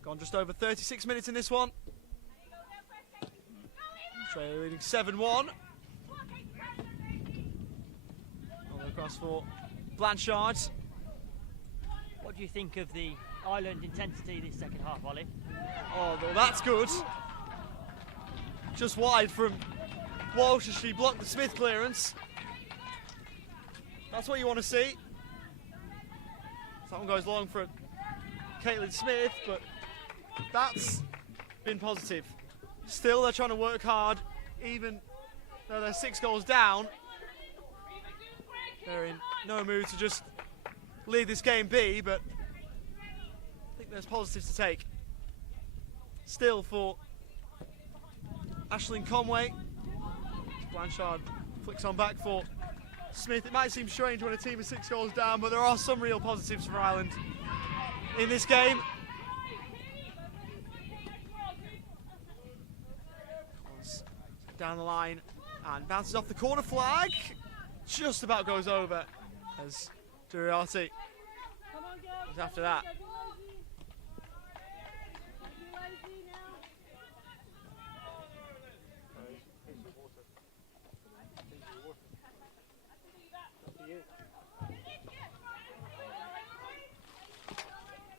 Gone just over 36 minutes in this one. Australia leading 7-1. All across for Blanchard. What do you think of the Ireland intensity this second half, Ollie? Oh, well, that's good. Just wide from Walsh as she blocked the Smith clearance. That's what you want to see. That one goes long for Caitlin Smith, but that's been positive. Still, they're trying to work hard, even though they're 6 goals down. They're in no mood to just leave this game be, but I think there's positives to take. Still for Aisling Conway. Blanchard flicks on back for Smith. It might seem strange when a team is 6 goals down, but there are some real positives for Ireland in this game. Down the line and bounces off the corner flag. Just about goes over as Duriarty is after that.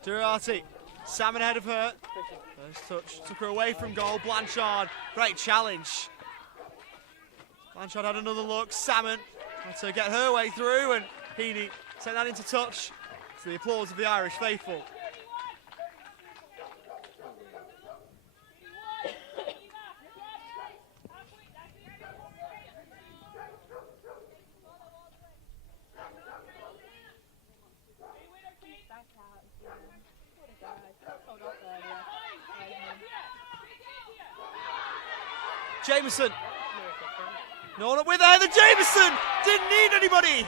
Duriarty, Salmon ahead of her. First touch took her away from goal. Blanchard, great challenge. Blanchard had another look. Salmon had to get her way through, and Heaney sent that into touch to the applause of the Irish faithful. Jameson. No one up with her. The Jameson didn't need anybody.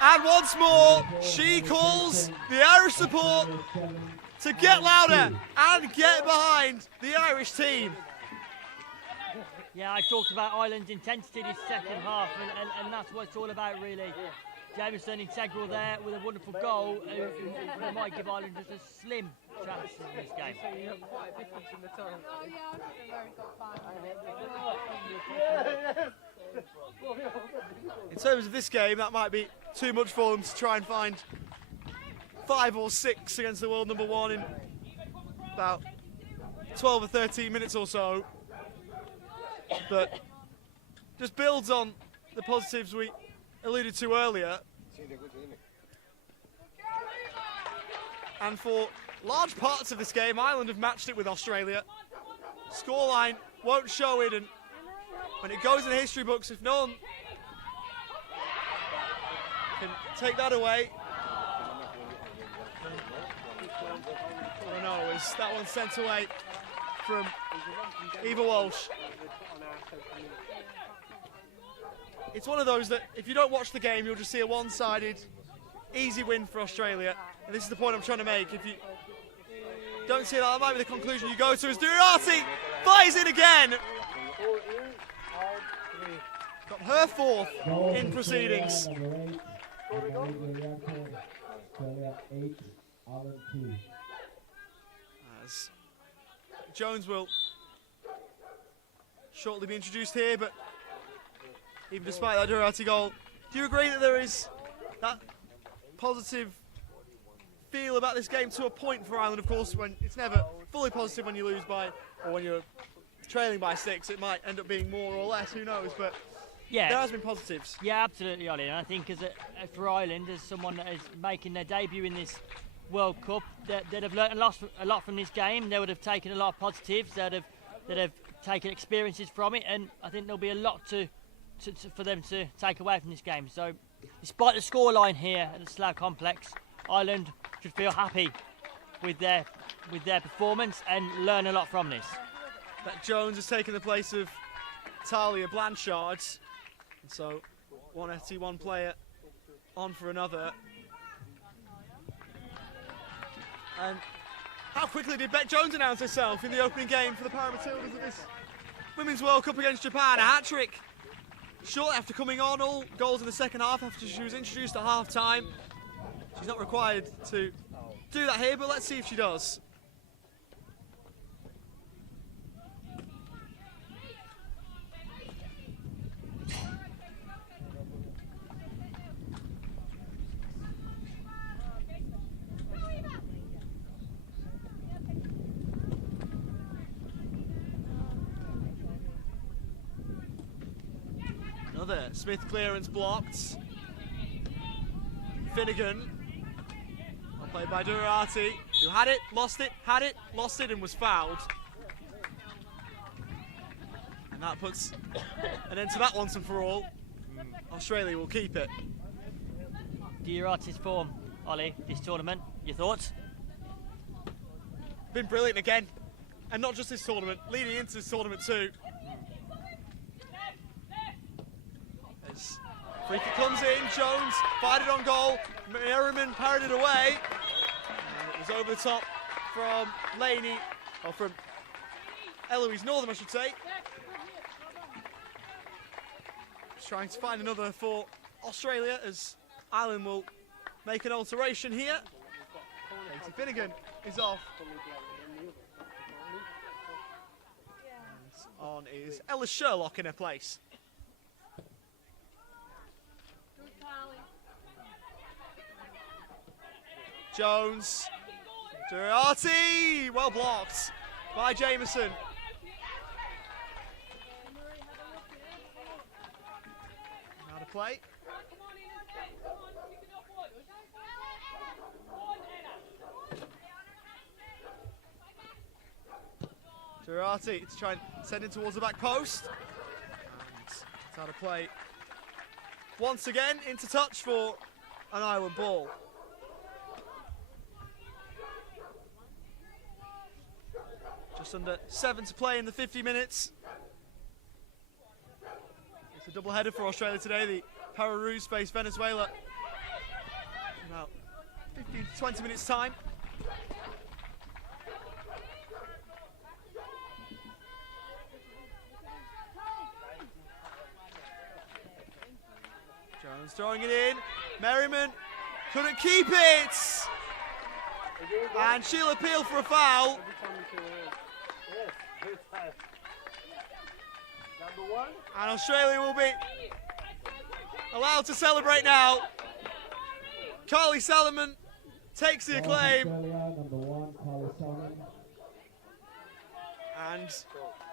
And once more, she calls the Irish support to get louder and get behind the Irish team. Yeah, I talked about Ireland's intensity this second half, and that's what it's all about, really. Jameson integral there with a wonderful goal, and might give Ireland just a slim chance in this game. So you have quite a difference in the time. Oh yeah, I've been very good fun. In terms of this game, that might be too much for them to try and find 5 or 6 against the world number 1 in about 12 or 13 minutes or so. But just builds on the positives we alluded to earlier. And for large parts of this game, Ireland have matched it with Australia. Scoreline won't show it, and when it goes in the history books, if no one can take that away. Oh no, is that one sent away from Eva Walsh. It's one of those that if you don't watch the game, you'll just see a one-sided, easy win for Australia. And this is the point I'm trying to make. If you don't see that might be the conclusion you go to, as Durati fires in again. Got her fourth in proceedings. As Jones will shortly be introduced here, but even despite that Durati goal, do you agree that there is that positive feel about this game to a point for Ireland? Of course, when it's never fully positive when you lose by, or when you're trailing by 6, it might end up being more or less, who knows, but yeah, there has been positives. Yeah, absolutely, Ollie. And I think for Ireland, as someone that is making their debut in this World Cup, they'd have learned a lot from this game. They would have taken a lot of positives. They'd have taken experiences from it, and I think there'll be a lot for them to take away from this game. So, despite the scoreline here at the Slough Complex, Ireland should feel happy with their performance and learn a lot from this. That Jones has taken the place of Talia Blanchard, and so one FT, one player on for another. And how quickly did Beck Jones announce herself in the opening game for the Paramatildas of this Women's World Cup against Japan? A hat-trick shortly after coming on, all goals in the second half after she was introduced at half-time. She's not required to do that here, but let's see if she does. Another Smith clearance blocked. Finnegan, well played by Durati, who had it, lost it, and was fouled. And that puts an end to that once and for all. Australia will keep it. Durati's form, Ollie, this tournament, your thoughts? Been brilliant again, and not just this tournament, leading into this tournament too. As free kick comes in, Jones fired it on goal, Merriman parried it away, and it was over the top from Laney, or from Eloise Northam I should say. Just trying to find another for Australia as Ireland will make an alteration here. Katie Finnegan is off. And on is Ella Sherlock in her place. Jones, Durati, well blocked by Jameson. Now to play. Durati to try and send it towards the back post. And it's out of play. Once again, into touch for an Ireland ball. Just under 7 to play in the 50 minutes. It's a double header for Australia today. The Pararoos face Venezuela in about 15 to 20 minutes time. Jones throwing it in. Merriman couldn't keep it. And she'll appeal for a foul. And Australia will be allowed to celebrate now. Carly Salomon takes the acclaim. And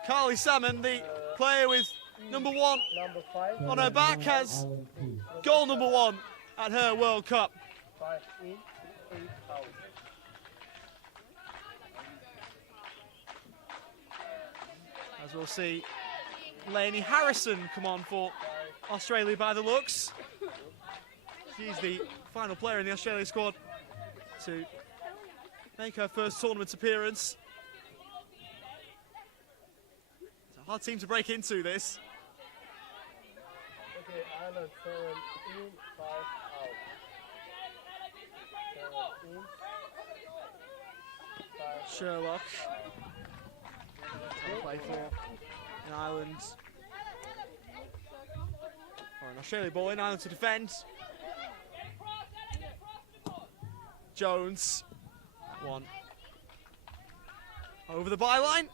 Carly Salmon, the player with number 1 on her back, has goal number 1 at her World Cup. As As we'll see Lainey Harrison come on for Australia by the looks. She's the final player in the Australia squad to make her first tournament appearance. It's a hard team to break into, this. Okay, Ireland 7 in, 5 out. 7 in, 5. Sherlock. Play for in Ireland. Or an Australia ball in Ireland to defend. Jones. That one. Over the byline.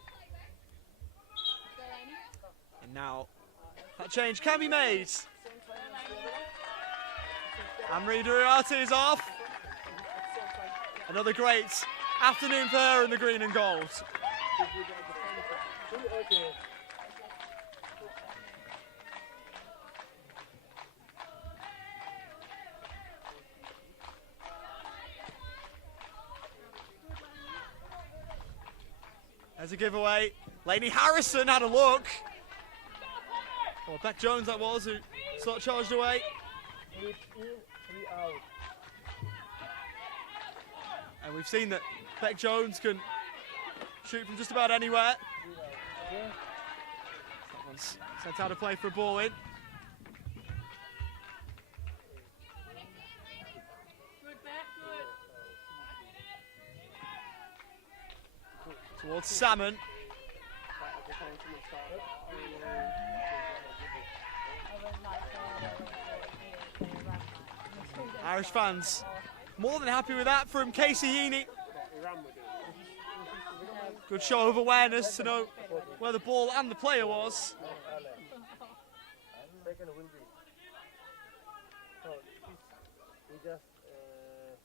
And now that change can be made. And Riduarati is off. Another great afternoon for her in the green and gold. There's a giveaway. Lainey Harrison had a look. Or Beck Jones that was, who sort of charged away. 3 in, 3 out. And we've seen that Beck Jones can shoot from just about anywhere. That one's sent out of play for a ball in. Good back, good. Towards Salmon. Irish fans more than happy with that from Casey Heaney. Good show of awareness to know where the ball and the player was. Second will be. So we just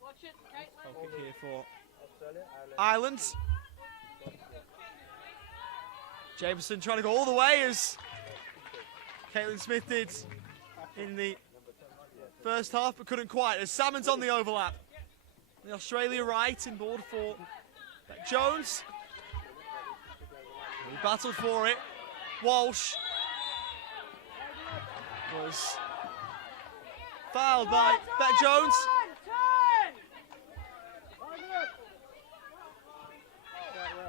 Watch it, Caitlin. Goal kick here for Australia, Ireland. Jameson trying to go all the way as Caitlin Smith did in the first half, but couldn't quite. As Salmon's on the overlap. The Australia right in board for Beck Jones. He battled for it. Walsh was fouled by Beck Jones.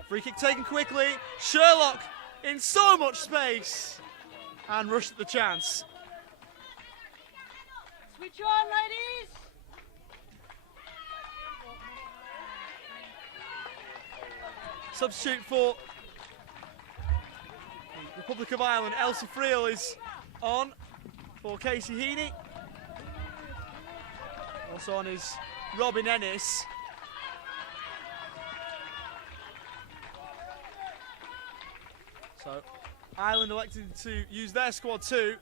Free kick taken quickly. Sherlock in so much space and rushed at the chance. Switch on, ladies. Substitute for the Republic of Ireland, Elsie Friel is on for Casey Heaney. Also on is Robin Ennis. So Ireland elected to use their squad too.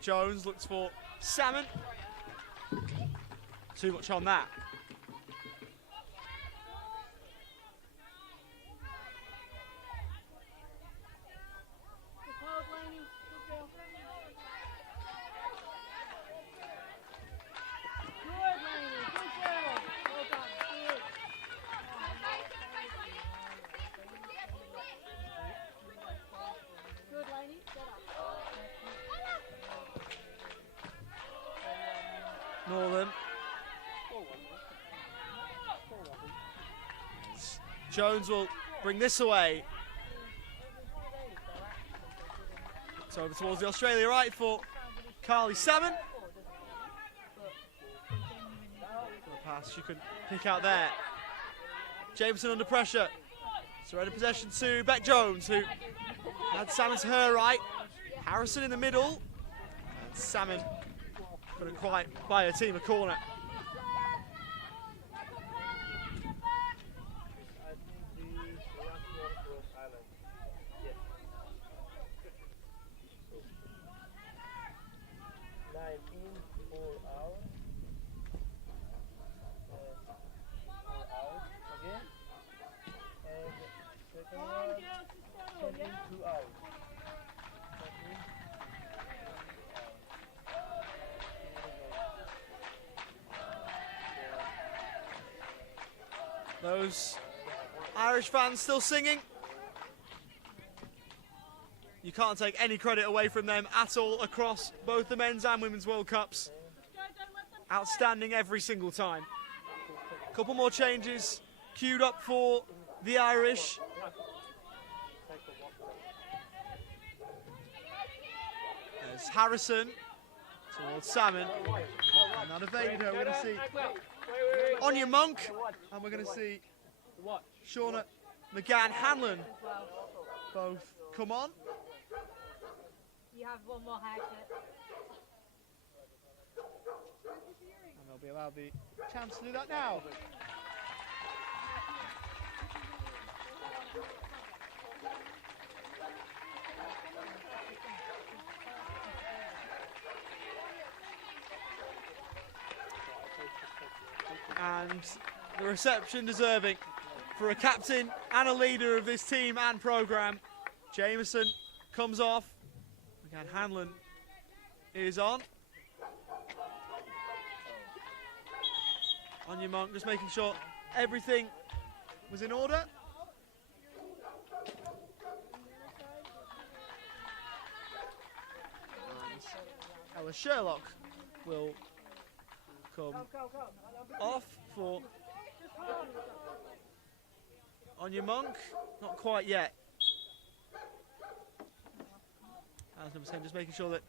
Jones looks for Salmon. Too much on that. Northern. Jones will bring this away. It's over towards the Australia right for Carly Salmon. The pass she couldn't pick out there. Jameson under pressure. Surrender possession to Beck Jones, who had Salmon to her right. Harrison in the middle. And Salmon couldn't quite buy her team a corner. Those Irish fans still singing. You can't take any credit away from them at all across both the men's and women's World Cups. Outstanding every single time. Couple more changes queued up for the Irish. There's Harrison towards Salmon. And now to Vader, we're going to see Anya Monk, and we're going to see Shauna McGann Hanlon both come on. You have one more haircut. And they'll be allowed the chance to do that now. And the reception deserving for a captain and a leader of this team and programme. Jameson comes off. Again, Hanlon is on. Anya Monk just making sure everything was in order. And Ella Sherlock will come off for Anya Monk. Not quite yet. As number 10, just making sure that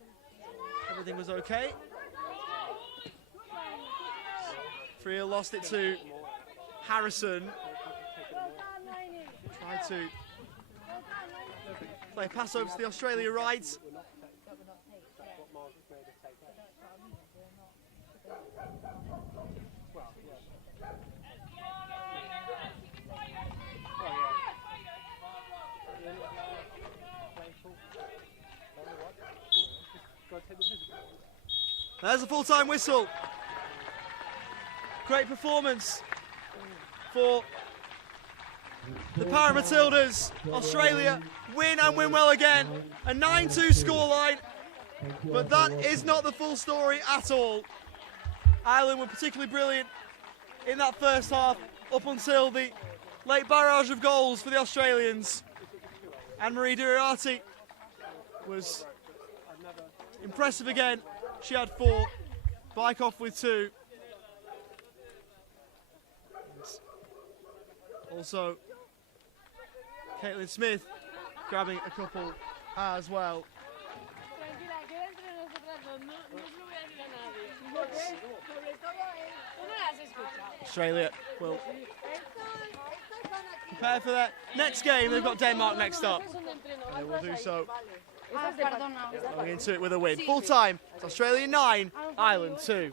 everything was okay. Freer lost it to Harrison. Tried to play a pass over to the Australia right. There's a full-time whistle. Great performance for the Para Matildas. Australia win and win well again. A 9-2 scoreline, but that is not the full story at all. Ireland were particularly brilliant in that first half up until the late barrage of goals for the Australians. Anne-Marie Duriarty was impressive again. She had 4, Bykoff with 2. Also, Caitlin Smith grabbing a couple as well. Australia will prepare for their next game. They've got Denmark next up. And they will do so going into it with a win. Full time, it's Australia 9, Ireland 2.